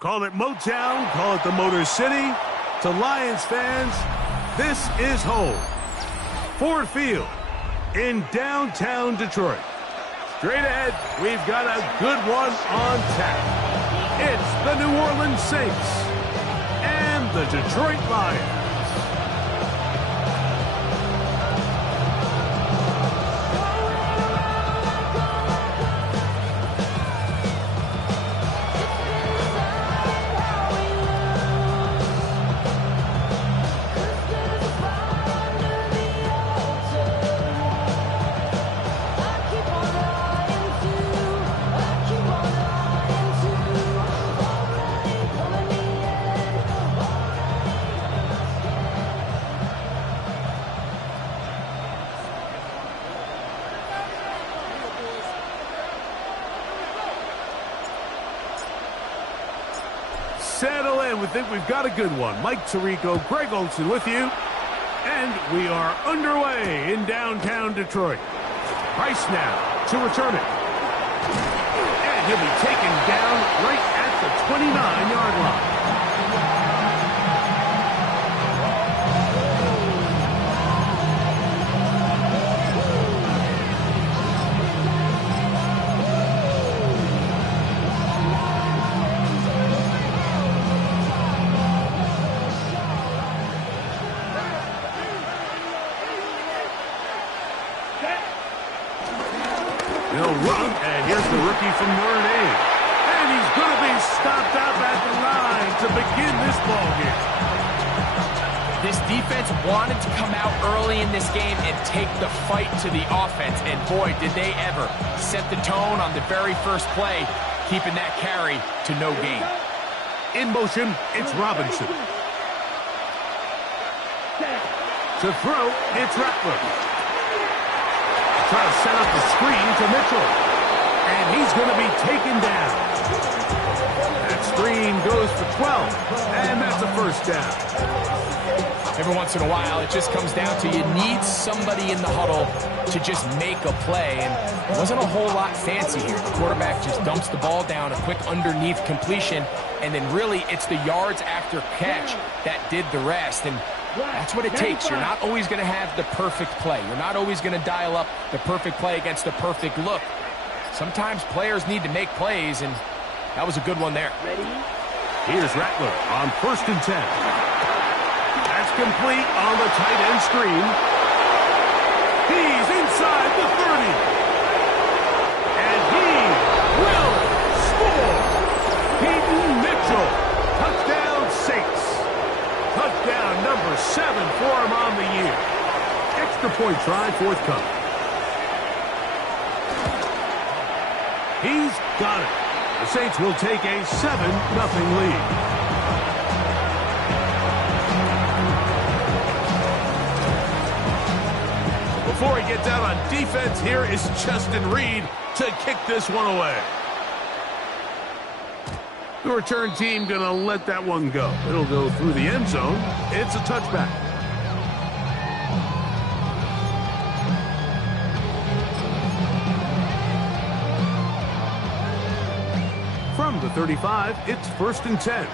Call it Motown, call it the Motor City. To Lions fans, this is home. Ford Field in downtown Detroit. Straight ahead, we've got a good one on tap. It's the New Orleans Saints and the Detroit Lions. Settle in. We think we've got a good one. Mike Tirico, Greg Olsen with you. And we are underway in downtown Detroit. Price now to return it. And he'll be taken down right at the 29-yard line. He'll run, and here's the rookie from Notre Dame. And he's going to be stopped up at the line to begin this ballgame. This defense wanted to come out early in this game and take the fight to the offense, and boy, did they ever set the tone on the very first play, keeping that carry to no gain. In motion, it's Robinson. To throw, it's Rattler. Try to set up the screen to Mitchell. And he's going to be taken down. That screen goes for 12. And that's a first down. Every once in a while, it just comes down to you need somebody in the huddle to just make a play. And it wasn't a whole lot fancy here. The quarterback just dumps the ball down, a quick underneath completion. And then really, it's the yards after catch that did the rest. And that's what it takes. You're not always going to have the perfect play. You're not always going to dial up the perfect play against the perfect look. Sometimes players need to make plays, and that was a good one there. Here's Rattler on 1st and 10. That's complete on the tight end screen. He's inside the 30. And he will score. Peyton Mitchell. Touchdown Saints. Touchdown number 7 for him on the year. Extra point try forthcoming. He's got it. The Saints will take a 7-0 lead. Before he gets out on defense, here is Justin Reed to kick this one away. The return team going to let that one go. It'll go through the end zone. It's a touchback. From the 35, it's 1st and 10.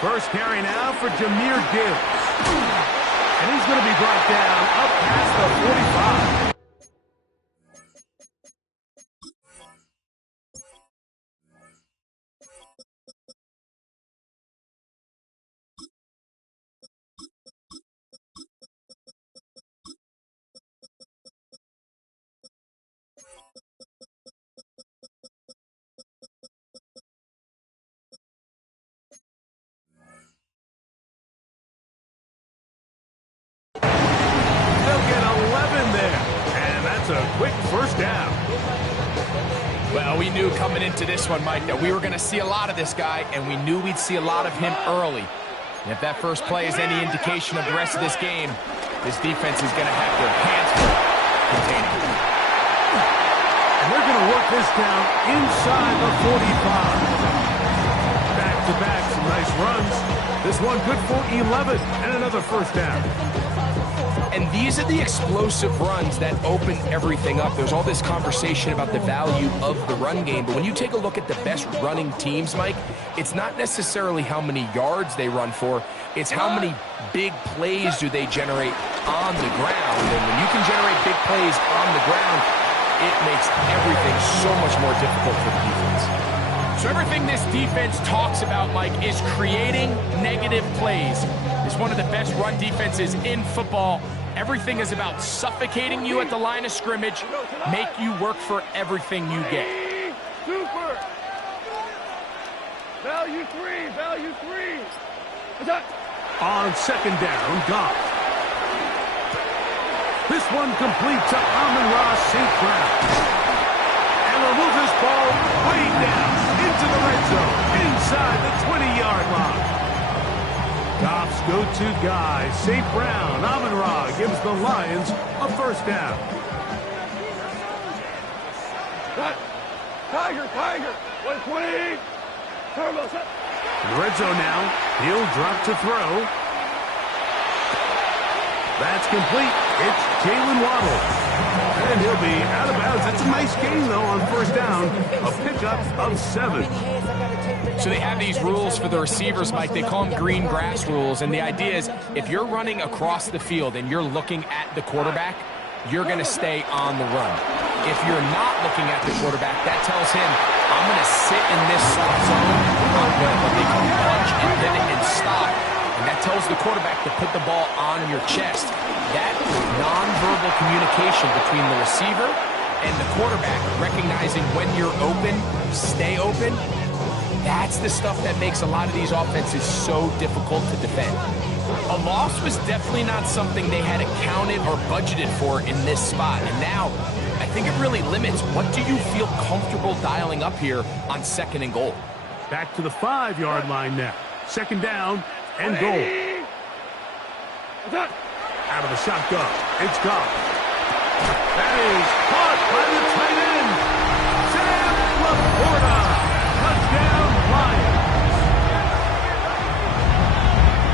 First carry now for Jahmyr Gibbs. And he's going to be brought down up past the 45. A quick first down. Well, we knew coming into this one, Mike, that we were going to see a lot of this guy, and we knew we'd see a lot of him early. And if that first play is any indication of the rest of this game, this defense is going to have their hands full containing him. And they're going to work this down inside the 45. Back to back-to-back, some nice runs. This one good for 11 and another first down. And these are the explosive runs that open everything up. There's all this conversation about the value of the run game, but when you take a look at the best running teams, Mike, it's not necessarily how many yards they run for, it's how many big plays do they generate on the ground. And when you can generate big plays on the ground, it makes everything so much more difficult for the defense. So everything this defense talks about, Mike, is creating negative plays. It's one of the best run defenses in football. Everything is about suffocating you at the line of scrimmage, make you work for everything you get. Super! Value three, value three. What's up? On second down, Goff. This one complete to Amon-Ra St. Brown. And will move this ball way down into the red zone, inside the 20-yard line. Goff's go-to guy, St. Brown. Amon-Ra gives the Lions a first down. Tiger, Tiger, 120. Turbo, set. In the red zone now, he'll drop to throw. That's complete. It's Jalen Waddle. And he'll be out of bounds. It's a nice gain, though, on first down. A pickup of 7. So they have these rules for the receivers, Mike. They call them green grass rules. And the idea is if you're running across the field and you're looking at the quarterback, you're going to stay on the run. If you're not looking at the quarterback, that tells him, I'm going to sit in this soft zone. I'm going to what they call punch and pivot and stop. And that tells the quarterback to put the ball on your chest. That nonverbal communication between the receiver and the quarterback, recognizing when you're open, stay open, that's the stuff that makes a lot of these offenses so difficult to defend. A loss was definitely not something they had accounted or budgeted for in this spot. And now, I think it really limits what do you feel comfortable dialing up here on second and goal. Back to the 5-yard line now. Second down and goal. Out of the shotgun, it's Goff. That is caught by the tight end, Sam Laporta. Touchdown, Lions.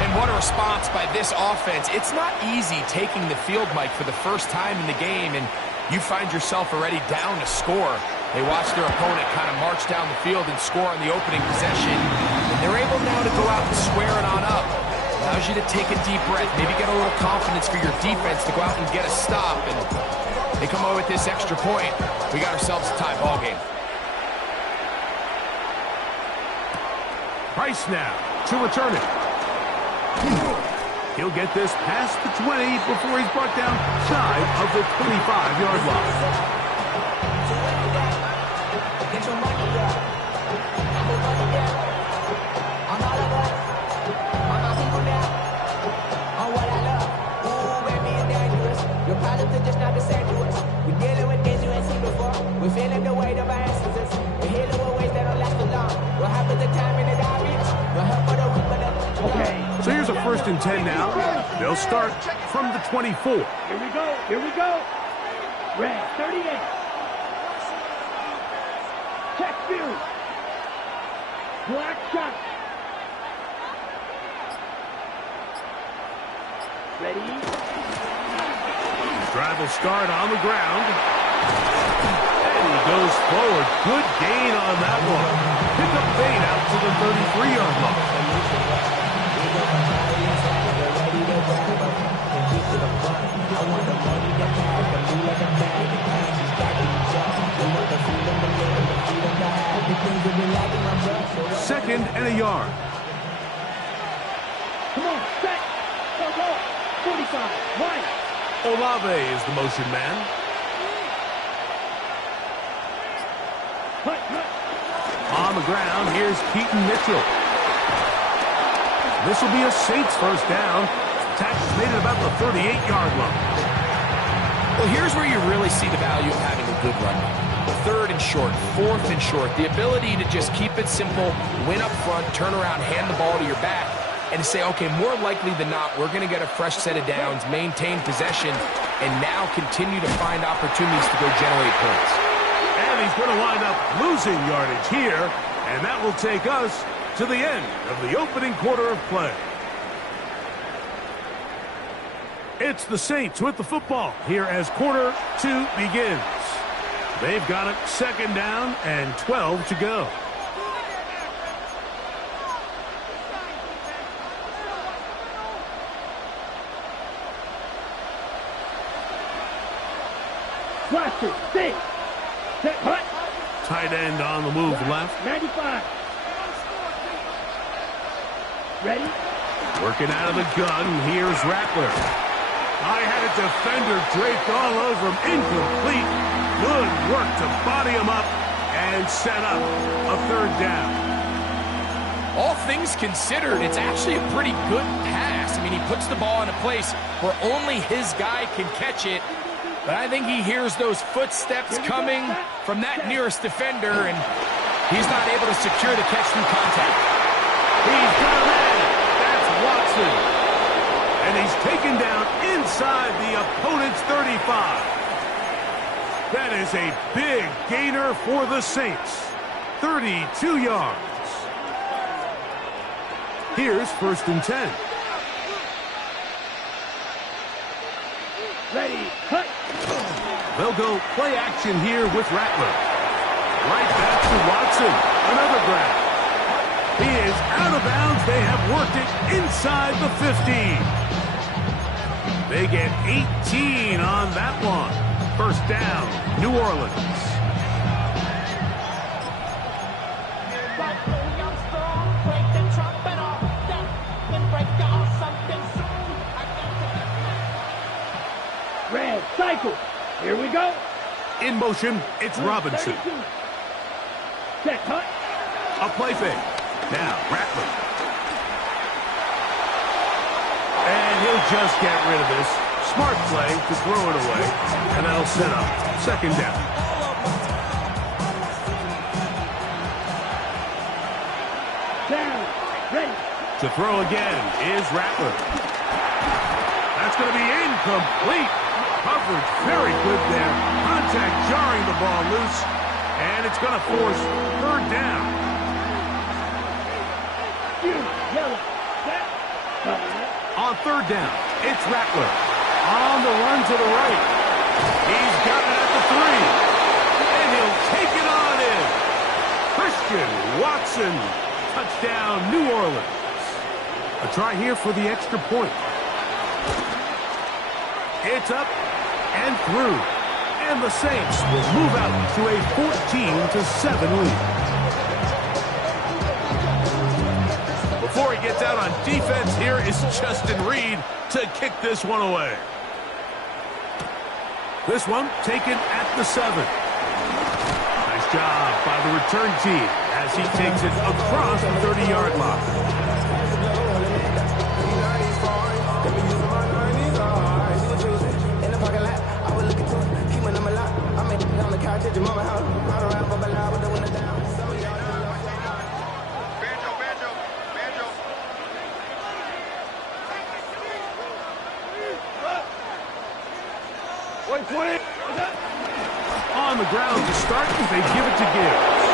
And what a response by this offense. It's not easy taking the field, Mike, for the first time in the game, and you find yourself already down to score. They watch their opponent kind of march down the field and score on the opening possession, and they're able now to go out and square it on up. Allows you to take a deep breath, maybe get a little confidence for your defense to go out and get a stop, and they come away with this extra point. We got ourselves a tie ball game. Price now to return it. He'll get this past the 20 before he's brought down shy of the 25-yard line. We're feeling the weight of our ancestors. We're healing with ways that don't last for long. What happened to time in the garbage? No help for the weak, but okay. So here's a 1st and 10 now. They'll start from the 24. Here we go. Here we go. Red 38. Check view. Black shot. Ready? Drive will start on the ground. And he goes forward. Good gain on that one. Pick up bait out to the 33-yard line. Second and a yard. Come on, set. Go. 45. Right. Olave is the motion man. On the ground, here's Keaton Mitchell. This will be a Saints first down. Tackle's made at about the 38-yard line. Well, here's where you really see the value of having a good run. 3rd and short, 4th and short. The ability to just keep it simple, win up front, turn around, hand the ball to your back, and to say, okay, more likely than not, we're going to get a fresh set of downs, maintain possession, and now continue to find opportunities to go generate points. And he's going to wind up losing yardage here, and that will take us to the end of the opening quarter of play. It's the Saints with the football here as quarter 2 begins. They've got it 2nd down and 12 to go. Blaster, stay. Set, hut. Tight end on the move left. 95. Ready? Working out of the gun, here's Rattler. I had a defender draped all over him. Incomplete. Good work to body him up and set up a 3rd down. All things considered, it's actually a pretty good pass. I mean, he puts the ball in a place where only his guy can catch it. But I think he hears those footsteps coming from that nearest defender, and he's not able to secure the catch through contact. He's got a man. That's Watson. And he's taken down inside the opponent's 35. That is a big gainer for the Saints. 32 yards. Here's 1st and 10. Ready, cut. They'll go play action here with Rattler. Right back to Watson. Another grab. He is out of bounds. They have worked it inside the 15. They get 18 on that one. 1st down, New Orleans. Red, cycle. Here we go. In motion, it's Robinson. 32. Set, hut. A play fake. Now, Rattler. And he'll just get rid of this. Smart play to throw it away. And that'll set up 2nd down. Down. Ready. To throw again is Rattler. That's going to be incomplete. Coverage very good there. Contact jarring the ball loose. And it's going to force 3rd down. Yellow. Set. On 3rd down, it's Rattler. On the run to the right. He's got it at the 3. And he'll take it on in. Christian Watson. Touchdown, New Orleans. A try here for the extra point. It's up and through. And the Saints will move out to a 14-7 lead. Before he gets out on defense, here is Justin Reed to kick this one away. This one taken at the 7. Nice job by the return team as he takes it across the 30-yard line. On the ground to start, they give it to Gibbs.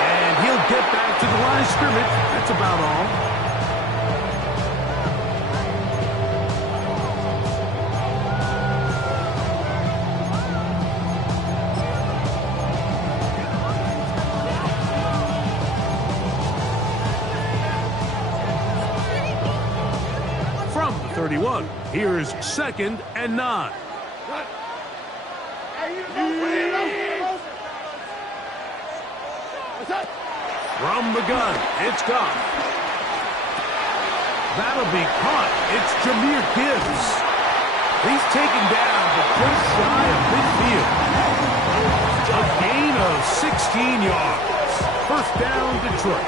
And he'll get back to the line of scrimmage. That's about all. From the 31, here's 2nd and 9. From the gun, it's Goff. That'll be caught. It's Jahmyr Gibbs. He's taken down, but just shy of midfield. A gain of 16 yards. 1st down, Detroit.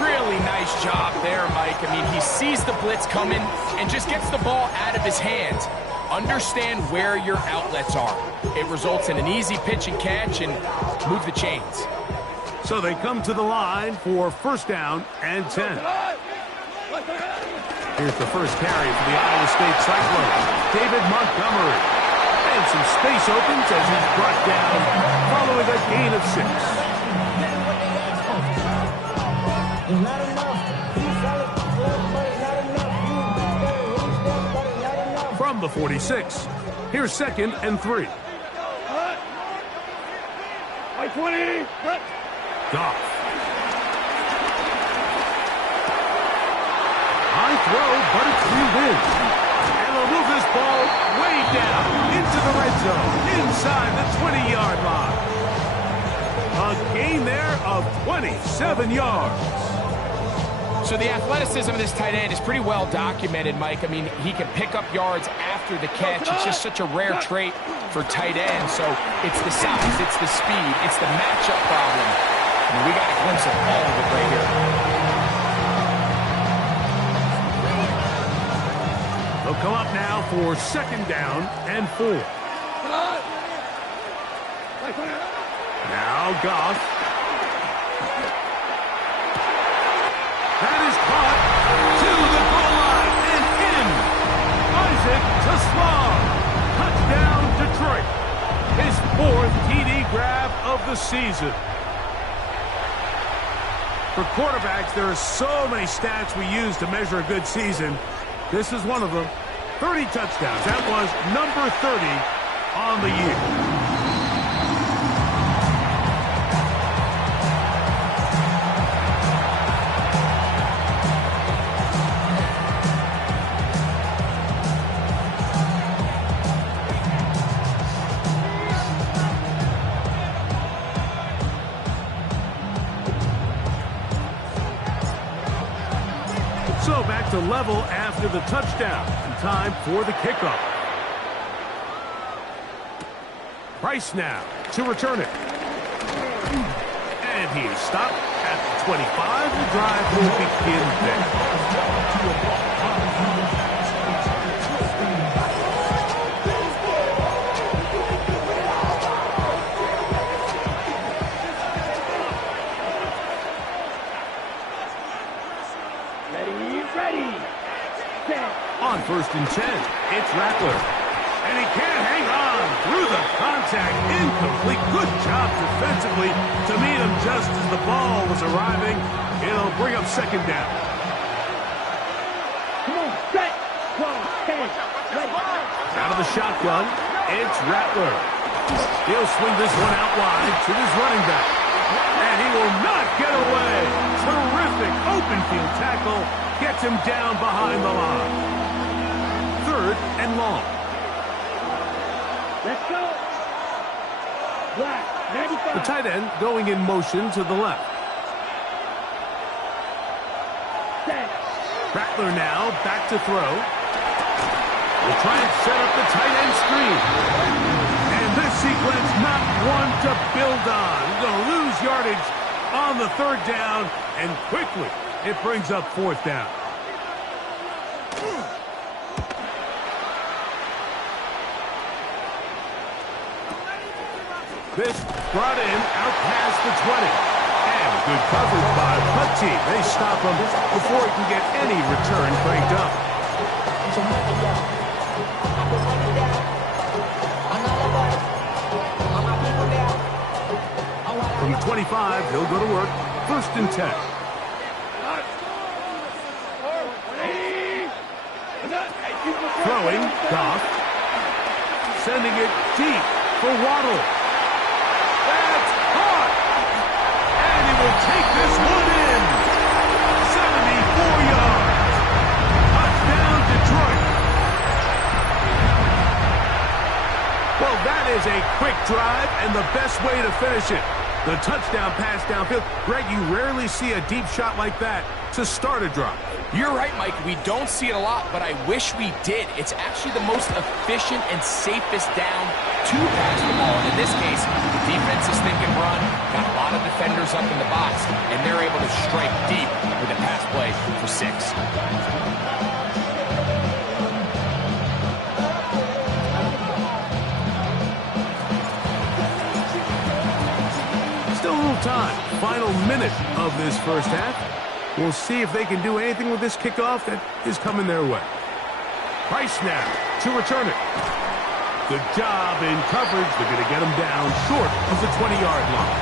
Really nice job there, Mike. I mean, he sees the blitz coming and just gets the ball out of his hands. Understand where your outlets are. It results in an easy pitch and catch and move the chains. So they come to the line for 1st down and 10. Here's the first carry for the Iowa State Cyclones. David Montgomery. And some space opens as he's brought down following a gain of 6. It's not enough. He's solid, but it's not enough. He's there, but it's not enough. From the 46, here's 2nd and 3. By 20. Goff. High throw, but it's reeled in. And they'll move this ball way down into the red zone, inside the 20-yard line. A gain there of 27 yards. So the athleticism of this tight end is pretty well documented, Mike. I mean, he can pick up yards after the catch. It's just such a rare trait for tight ends. So it's the size, it's the speed, it's the matchup problem. And we got a glimpse of all of it right here. They'll come up now for 2nd down and 4. Now Goff. That is caught to the goal line and in. Isaac to Slav. Touchdown Detroit. His 4th TD grab of the season. For quarterbacks, there are so many stats we use to measure a good season. This is one of them. 30 touchdowns. That was number 30 on the year. So back to level after the touchdown. And time for the kickoff. Price now to return it. And he is stopped at the 25. The drive will begin there. On 1st and 10, it's Rattler. And he can't hang on through the contact. Incomplete. Good job defensively to meet him just as the ball was arriving. It'll bring up 2nd down. Come on, set. 12, 10. Out of the shotgun, it's Rattler. He'll swing this one out wide to his running back. And he will not get away. Terrific open field tackle. Gets him down behind the line. 3rd and long. Let's go. Black, 95. The tight end going in motion to the left. Set. Rattler now back to throw. Will try and set up the tight end screen. And this sequence not one to build on. Going to lose yardage on the 3rd down. And quickly it brings up 4th down. This brought in out past the 20. And good coverage by Putty. They stop him before he can get any return cranked up. From the 25, he'll go to work. 1st and 10. Throwing, Goff. Sending it deep for Waddle. That's caught! And he will take this one in. 74 yards. Touchdown, Detroit. Well, that is a quick drive and the best way to finish it. The touchdown pass downfield. Greg, you rarely see a deep shot like that to start a drive. You're right, Mike. We don't see it a lot, but I wish we did. It's actually the most efficient and safest down to pass the ball. And in this case, the defense is thinking run, got a lot of defenders up in the box, and they're able to strike deep with a pass play for 6. Still a little time. Final minute of this first half. We'll see if they can do anything with this kickoff that is coming their way. Price now to return it. Good job in coverage. They're going to get him down short of the 20-yard line.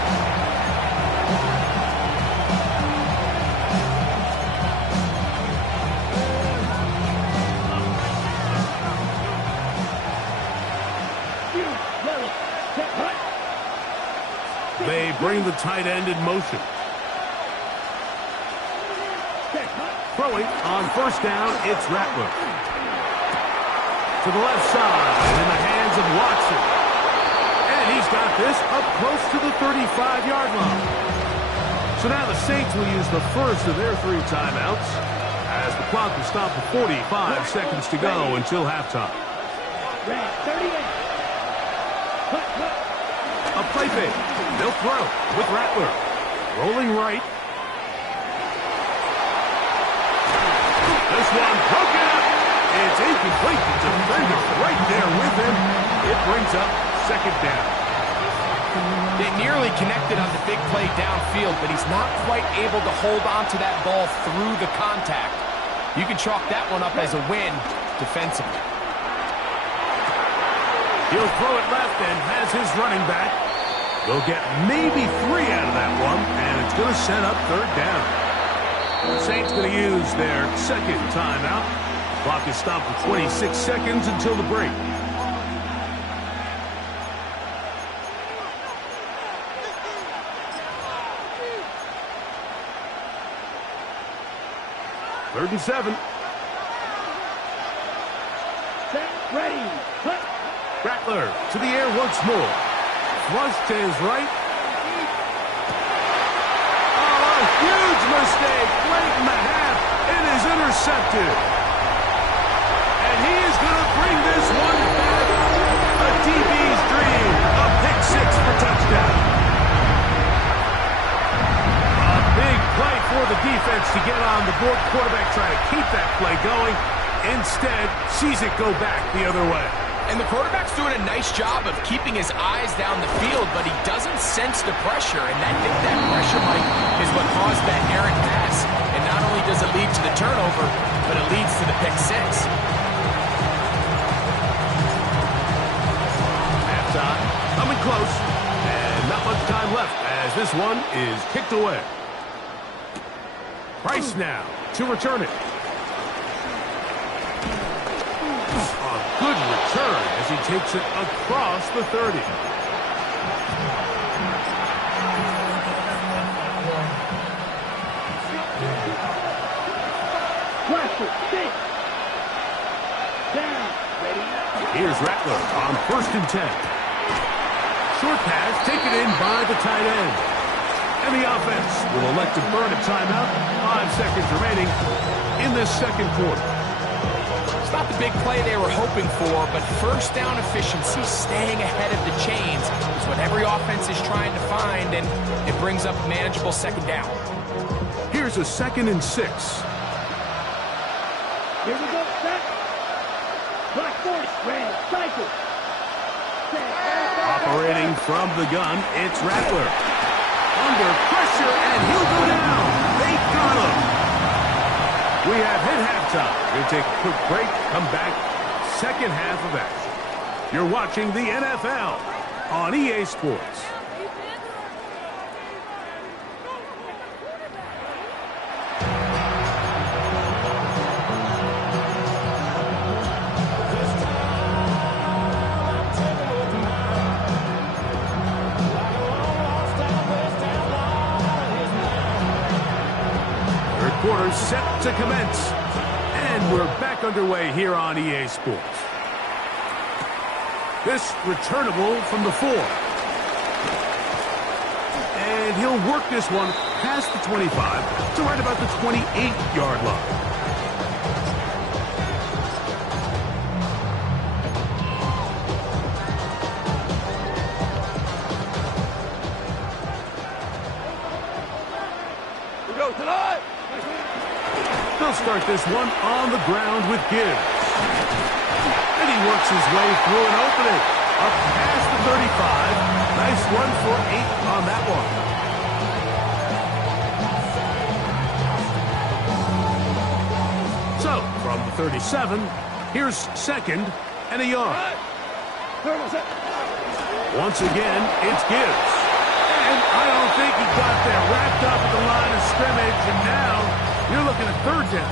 bring the tight end in motion. Throwing on first down, it's Rattler. To the left side, in the hands of Watson. And he's got this up close to the 35-yard line. So now the Saints will use the first of their 3 timeouts as the clock will stop at 45 seconds to go until halftime. A play fake. They'll throw with Rattler. Rolling right. This one broken up. It's incomplete. The defender right there with him. It brings up second down. They nearly connected on the big play downfield, but he's not quite able to hold on to that ball through the contact. You can chalk that one up as a win defensively. He'll throw it left and has his running back. They'll get maybe 3 out of that one, and it's going to set up third down. The Saints going to use their second timeout. Clock is stopped for 26 seconds until the break. Third and 7. Set, ready, put. Rattler to the air once more. Flush to his right. Oh, a huge mistake late in the half. It is intercepted. And he is going to bring this one back. A DB's dream. A pick 6 for touchdown. A big play for the defense to get on the board. Quarterback trying to keep that play going. Instead, sees it go back the other way. And the quarterback's doing a nice job of keeping his eyes down the field, but he doesn't sense the pressure, and I think that pressure, Mike, is what caused that errant pass. And not only does it lead to the turnover, but it leads to the pick 6. Halftime, coming close, and not much time left as this one is kicked away. Price now to return it. A good return as he takes it across the 30. Here's Rattler on first and 10. Short pass taken in by the tight end. And the offense will elect to burn a timeout. 5 seconds remaining in this second quarter. It's not the big play they were hoping for, but first down efficiency, staying ahead of the chains, is what every offense is trying to find, and it brings up a manageable second down. Here's a 2nd and 6. Here we go, set. Black force, red, cycle. Operating from the gun, it's Rattler. Under pressure, and he'll go down. They got him. We have hit halftime. We're going to take a quick break, come back, second half of action. You're watching the NFL on EA Sports. Quarter set to commence. And we're back underway here on EA Sports. This returnable from the 4. And he'll work this one past the 25 to right about the 28-yard line. They'll start this one on the ground with Gibbs. And he works his way through an opening. Up past the 35. Nice run for 8 on that one. So, from the 37, here's 2nd and a yard. Once again, it's Gibbs. And I don't think he got there. Wrapped up at the line of scrimmage, and now you're looking at third down.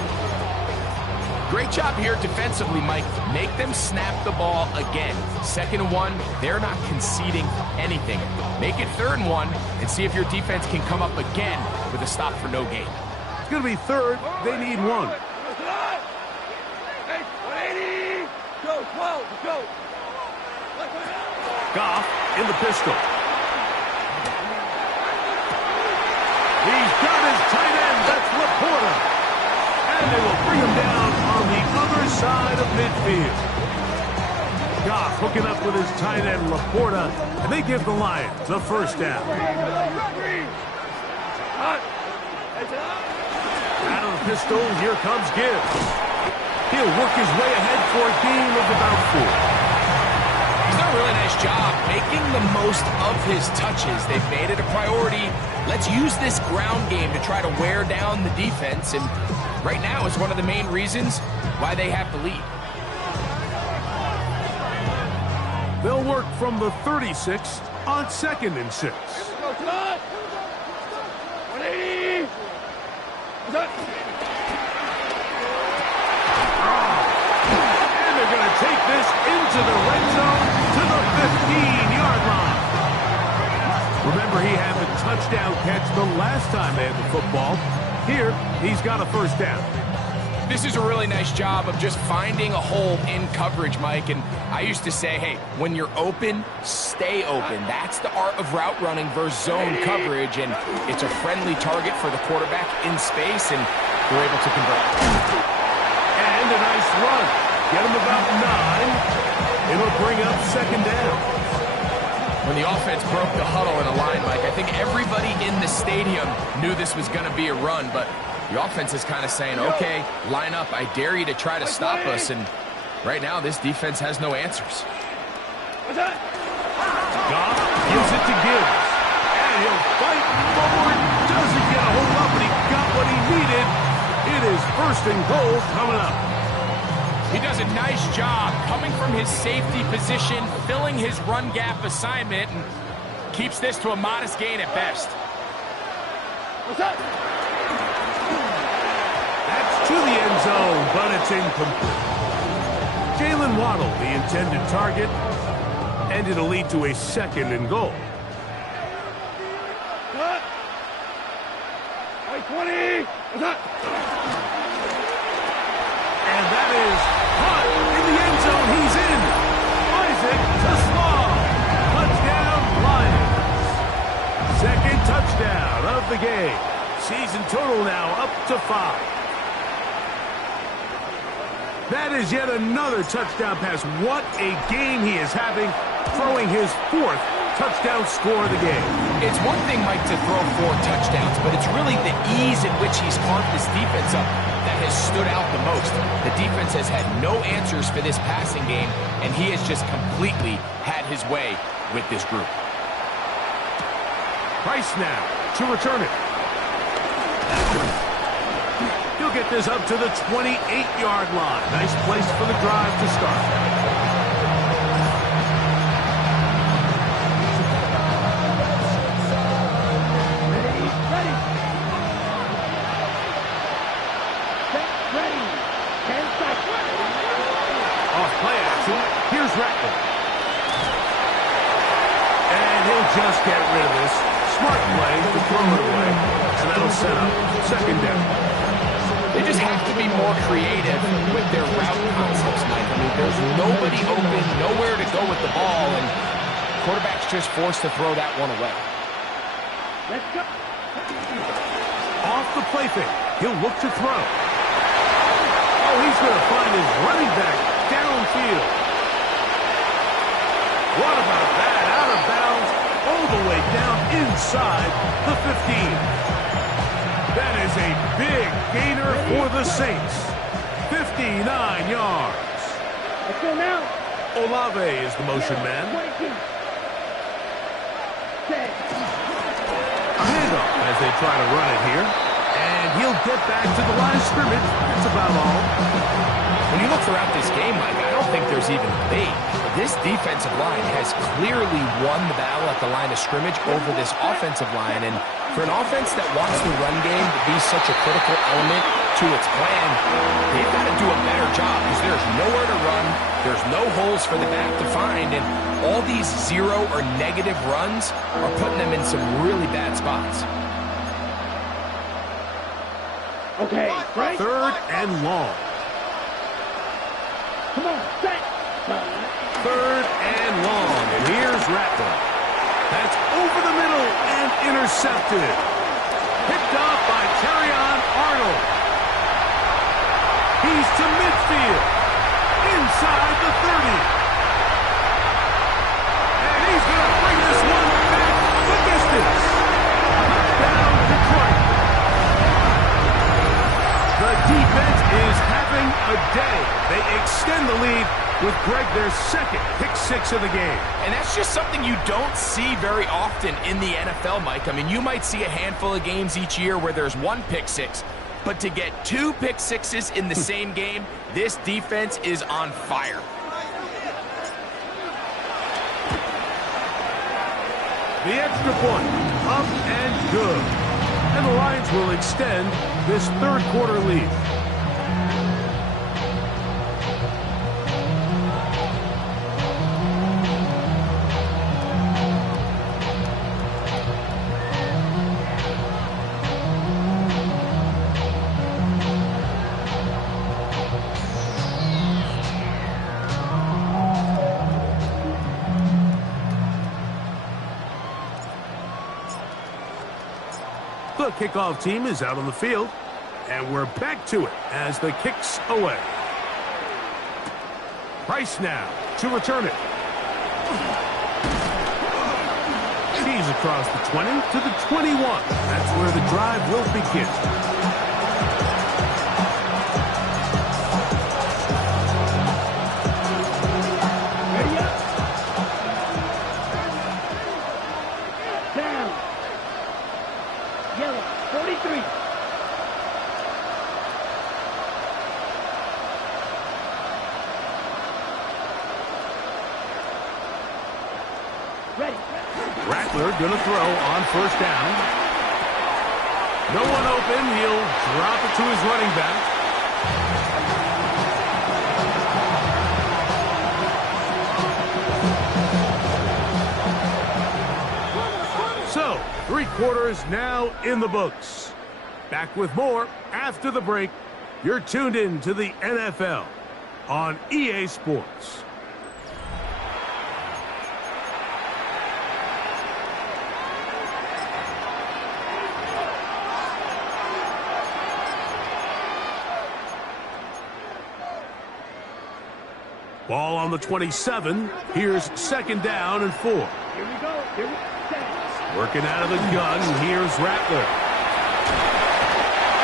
Great job here defensively, Mike. Make them snap the ball again. 2nd and 1, they're not conceding anything. Make it 3rd and 1 and see if your defense can come up again with a stop for no gain. It's going to be 3rd. They need 1. Goff in the pistol. He's got his tight end. That's Laporta. And they will bring him down on the other side of midfield. Goff hooking up with his tight end, Laporta, and they give the Lions a 1st down. Out of the pistol, here comes Gibbs. He'll work his way ahead for a gain of about 4. He's done a really nice job making the most of his touches. They've made it a priority. Let's use this ground game to try to wear down the defense, and right now is one of the main reasons why they have the lead. They'll work from the 36 on 2nd and 6. And they're going to take this into the red zone to the 15-yard line. Remember, he had the touchdown catch the last time they had the football. Here, he's got a 1st down. This is a really nice job of just finding a hole in coverage, Mike. And I used to say, hey, when you're open, stay open. That's the art of route running versus zone coverage. And it's a friendly target for the quarterback in space, and they're able to convert. And a nice run. Get him about 9. It'll bring up 2nd down. When the offense broke the huddle in a line, Mike, I think everybody in the stadium knew this was going to be a run, but the offense is kind of saying, okay, line up. I dare you to try to stop us. And right now, this defense has no answers. Goff gives it to Gibbs. And he'll fight forward. Doesn't get a hold up, but he got what he needed. It is 1st and goal coming up. He does a nice job coming from his safety position, filling his run gap assignment, and keeps this to a modest gain at best. That's to the end zone, but it's incomplete. Jalen Waddle, the intended target, and it'll lead to a 2nd and goal. 20. And that is caught in the end zone. He's in. Isaac to Slaw. Touchdown, Lions. 2nd touchdown of the game. Season total now up to 5. That is yet another touchdown pass. What a game he is having, throwing his 4th touchdown score of the game. It's one thing, Mike, to throw 4 touchdowns, but it's really the ease in which he's carved this defense up that has stood out the most. The defense has had no answers for this passing game, and he has just completely had his way with this group. Price now to return it. He'll get this up to the 28-yard line. Nice place for the drive to start. Here's Rattler. And he'll just get rid of this. Smart play to throw it away. And that'll set up 2nd down. They just have to be more creative with their route concepts, Mike. I mean, there's nobody open, nowhere to go with the ball, and quarterback's just forced to throw that one away. Let's go. Off the play fake. He'll look to throw. Oh, he's going to find his running back downfield. What about that? Out of bounds, all the way down inside the 15. That is a big gainer for the Saints. 59 yards. Let's go now. Olave is the motion man. A handoff as they try to run it here. And he'll get back to the line of scrimmage. That's about all. When you look throughout this game, Mike, I don't think there's even a debate. This defensive line has clearly won the battle at the line of scrimmage over this offensive line. And for an offense that wants the run game to be such a critical element to its plan, they've got to do a better job because there's nowhere to run, there's no holes for the back to find, and all these zero or negative runs are putting them in some really bad spots. Okay, right? Third and long. Come on, set. Third and long, and here's Rattler. That's over the middle and intercepted. Picked off by Terrion Arnold. He's to midfield, inside the 30. And he's going to bring this one back the distance. Touchdown, Detroit. The defense is having a day. They extend the lead with Greg their second pick-6 of the game. And that's just something you don't see very often in the NFL, Mike. I mean, you might see a handful of games each year where there's one pick-6, but to get 2 pick-6s in the same game, this defense is on fire. The extra point, up and good. And the Lions will extend this third quarter lead. The kickoff team is out on the field, and we're back to it as the kick's away. Price now to return it. He's across the 20 to the 21. That's where the drive will begin. Ready up. Down. Yellow, 43. Ready. Rattler gonna throw on first down. No one open. He'll drop it to his running back. So, 3 quarters now in the books. Back with more after the break. You're tuned in to the NFL on EA Sports. Ball on the 27. Here's second down and 4. Here we go. Here we go. Working out of the gun. Here's Rattler.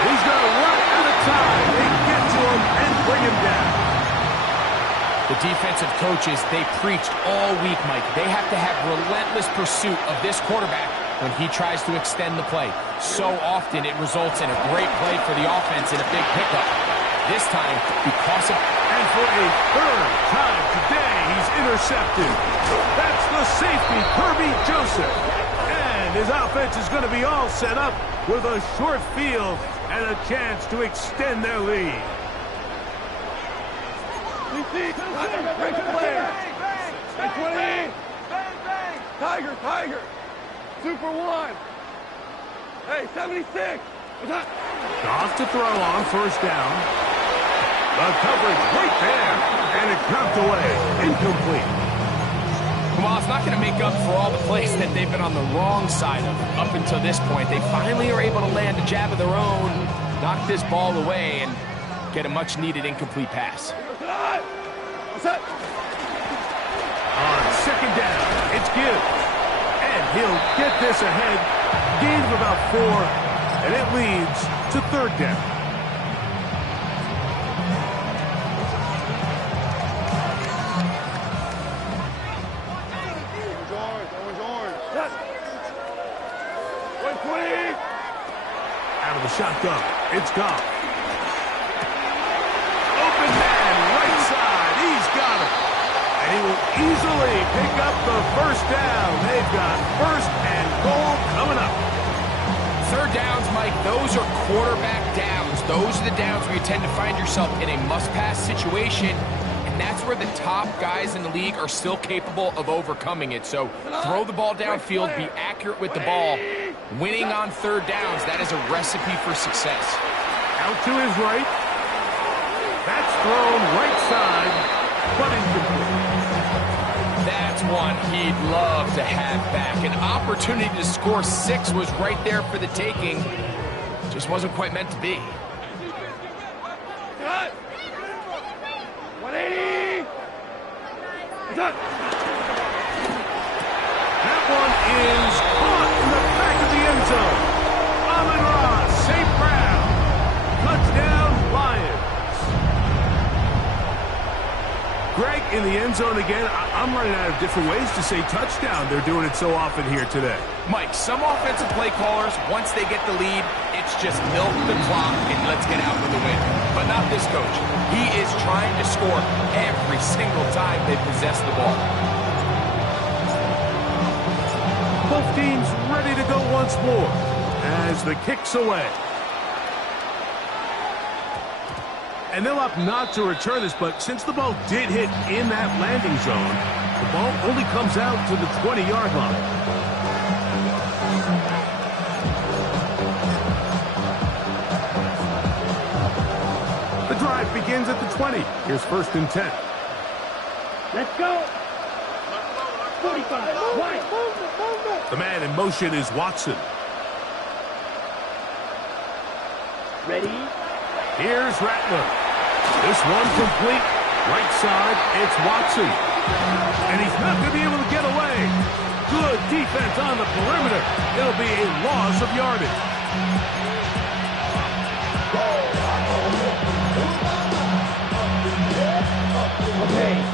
He's going to run out of time. They get to him and bring him down. The defensive coaches, they preached all week, Mike. They have to have relentless pursuit of this quarterback when he tries to extend the play. So often it results in a great play for the offense and a big pickup. This time, because of... And for a third time today, he's intercepted. That's the safety, Kirby Joseph. And his offense is going to be all set up with a short field and a chance to extend their lead. Break the play. 20. Tiger, Tiger. Super 1. Hey, 76. Off to throw on first down. The coverage right there, and it knocked away. Incomplete. Well, it's not going to make up for all the plays that they've been on the wrong side of up until this point. They finally are able to land a jab of their own, knock this ball away, and get a much-needed incomplete pass. On second down, it's Gibbs. And he'll get this ahead. Gain of about 4, and it leads to third down. Out of the shotgun, it's gone. Open man, right side, he's got it. And he will easily pick up the first down. They've got first and goal coming up. Third downs, Mike, those are quarterback downs. those are the downs where you tend to find yourself in a must-pass situation, and that's where the top guys in the league are still capable of overcoming it. So throw the ball downfield, be accurate with the ball. Winning on third downs, that is a recipe for success. Out to his right. That's thrown right side, but incomplete. That's one he'd love to have back. An opportunity to score 6 was right there for the taking. Just wasn't quite meant to be. 180. That one is caught in the back of the end zone. Amon-Ra, St. Brown. Touchdown, Lions. Greg, in the end zone again. I'm running out of different ways to say touchdown. They're doing it so often here today. Mike, some offensive play callers, once they get the lead, it's just milk the clock and let's get out with a win. But not this coach. He is trying to score every single time they possess the ball. Both teams ready to go once more as the kick's away. And they'll opt not to return this, but since the ball did hit in that landing zone, the ball only comes out to the 20-yard line. The drive begins at the 20. Here's 1st and 10. Let's go. 45. White. The man in motion is Watson. Ready. Here's Rattler. This one complete. Right side, it's Watson. And he's not going to be able to get away. Good defense on the perimeter. It'll be a loss of yardage.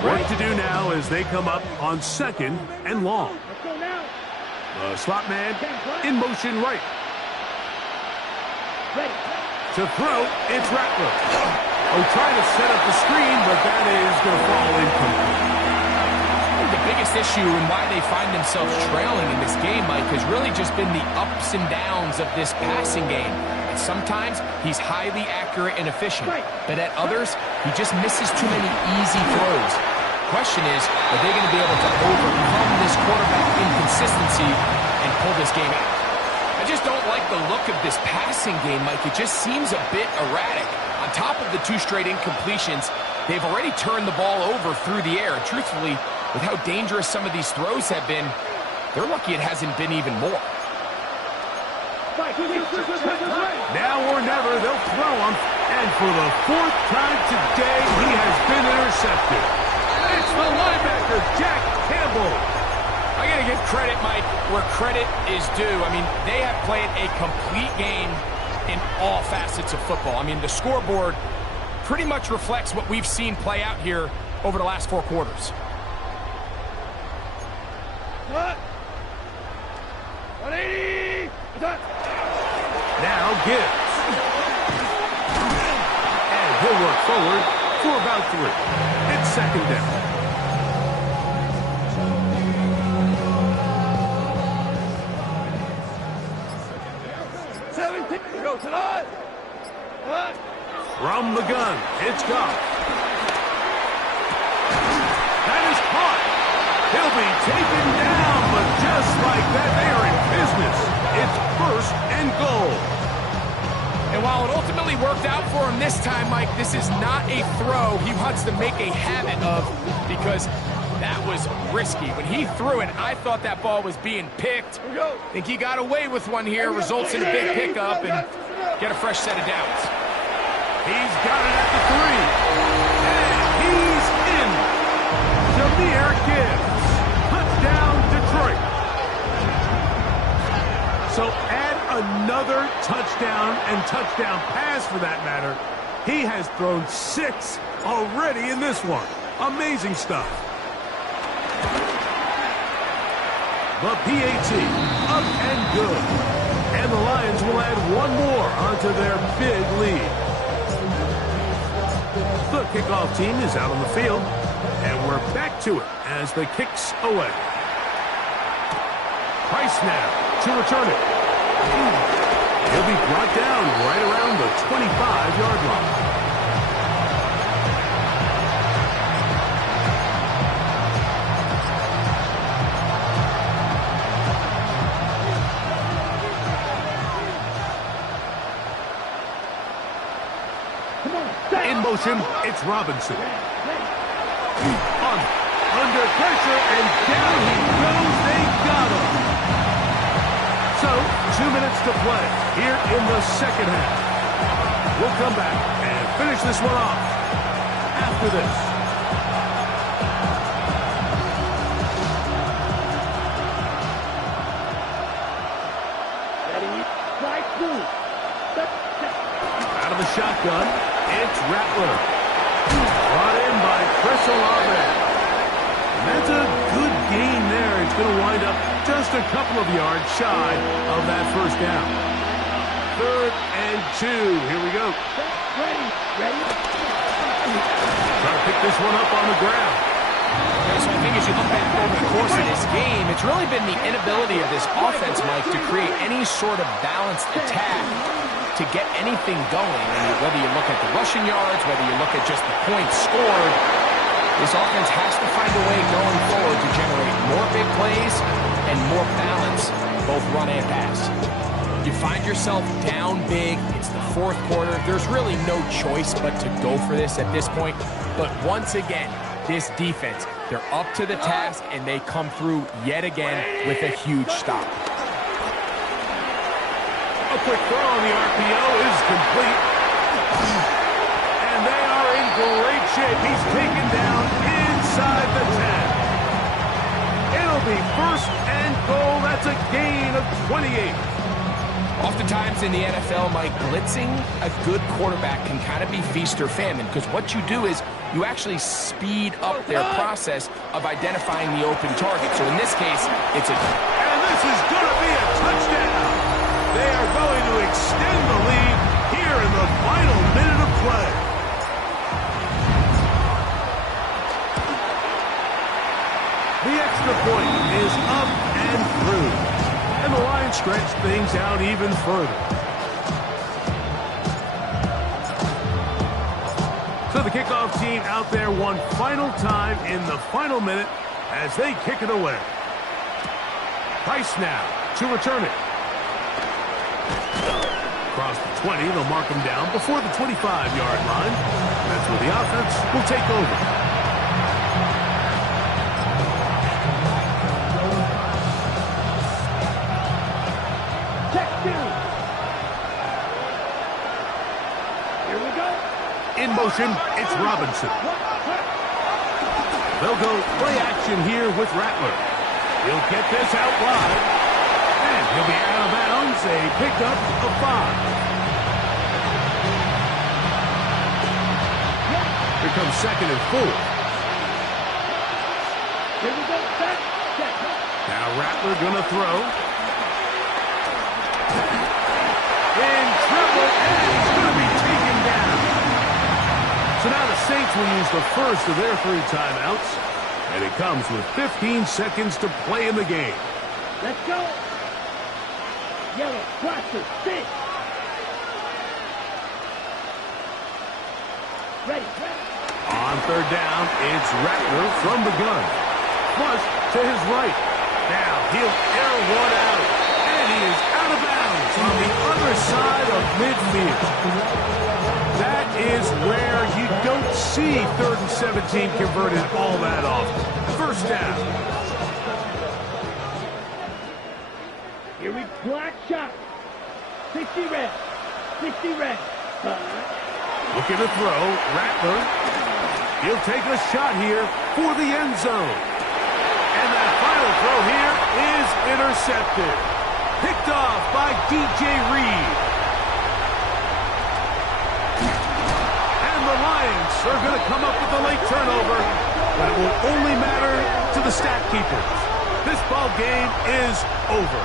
What to do now as they come up on 2nd and long. Let's go now. The slot man in motion right. Ready. To throw, it's Rattler. Oh, trying to set up the screen, but that is going to fall incomplete. The biggest issue and why they find themselves trailing in this game, Mike, has really just been the ups and downs of this passing game. And sometimes he's highly accurate and efficient, but at others, he just misses too many easy throws. Question is, are they going to be able to overcome this quarterback inconsistency and pull this game out? I just don't like the look of this passing game, Mike. It just seems a bit erratic. On top of the 2 straight incompletions, they've already turned the ball over through the air. And truthfully, with how dangerous some of these throws have been, they're lucky it hasn't been even more. Now or never, they'll throw him. And for the 4th time today, he has been intercepted. It's the linebacker, Jack Campbell. I got to give credit, Mike, where credit is due. I mean, they have played a complete game in all facets of football. I mean, the scoreboard pretty much reflects what we've seen play out here over the last 4 quarters. What? 180. Now Gibbs. And he'll work forward for about 3. It's 2nd down. Go tonight. From the gun, it's Goff. That is caught. He'll be taken down, but just like that, they are in business. It's 1st and goal. And while it ultimately worked out for him this time, Mike, this is not a throw he wants to make a habit of because that was risky. When he threw it, I thought that ball was being picked. I think he got away with one here, results in a big pickup, and get a fresh set of downs. He's got it at the 3. And he's in. Jahmyr Gibbs. Touchdown, Detroit. So add another touchdown and touchdown pass for that matter. He has thrown 6 already in this one. Amazing stuff. The PAT, up and good. And the Lions will add 1 more onto their big lead. The kickoff team is out on the field, and we're back to it as the kick's away. Price now to return it. He'll be brought down right around the 25-yard line. In motion, it's Robinson. Under pressure, and down he goes. They got him. So, 2 minutes to play here in the second half. We'll come back and finish this one off after this. Out of the shotgun, it's Rattler. Brought in by Chris Olave. That's a good gain there. It's going to wind up just a couple of yards shy of that first down. 3rd and 2. Here we go. Ready. Try to pick this one up on the ground. So I think as you look back over the course of this game, it's really been the inability of this offense, Mike, to create any sort of balanced attack to get anything going. And whether you look at the rushing yards, whether you look at just the points scored, this offense has to find a way going forward to generate more big plays and more balance, both run and pass. You find yourself down big. It's the 4th quarter. There's really no choice but to go for this at this point. But once again, this defense, they're up to the task, and they come through yet again with a huge stop. A quick throw on the RPO is complete. And they are in great shape. He's taken down inside the 10. It'll be 1st and goal. That's a gain of 28. Oftentimes in the NFL, Mike, blitzing a good quarterback can kind of be feast or famine, because what you do is you actually speed up their process of identifying the open target. So in this case, it's a... And this is going to be a touchdown. They are going to extend the lead here in the final minute of play. The extra point is up and through. And the Lions stretch things out even further. So the kickoff team out there one final time in the final minute as they kick it away. Price now to return it. Across the 20, they'll mark him down before the 25-yard line. That's where the offense will take over. In motion, it's Robinson. They'll go play action here with Rattler. He'll get this out wide. And he'll be out of bounds, a pickup of 5. Here comes 2nd and 4. Now Rattler gonna throw. In trouble, and he's gonna be taken down. So now the Saints will use the first of their 3 timeouts, and it comes with 15 seconds to play in the game. Let's go. Yellow, cluster, stick. Ready. On 3rd down, it's Rattler from the gun. Flush to his right. Now he'll air one out, and he is out of bounds on the other side of midfield. That is where you don't see 3rd and 17 converted all that often. 1st down. Here we black shot. 60 red. 60 red. Looking to throw. Rattler. He'll take a shot here for the end zone. And that final throw here is intercepted. Picked off by DJ Reed. The Lions are going to come up with a late turnover, but it will only matter to the stat keepers. This ball game is over.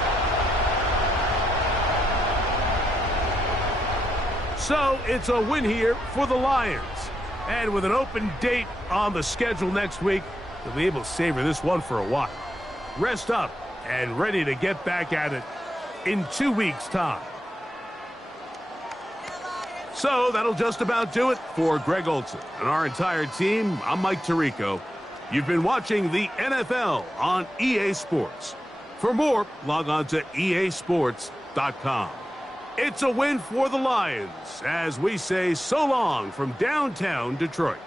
So it's a win here for the Lions. And with an open date on the schedule next week, they'll be able to savor this one for a while. Rest up and ready to get back at it in 2 weeks' time. So that'll just about do it for Greg Olson and our entire team. I'm Mike Tirico. You've been watching the NFL on EA Sports. For more, log on to easports.com. It's a win for the Lions as we say so long from downtown Detroit.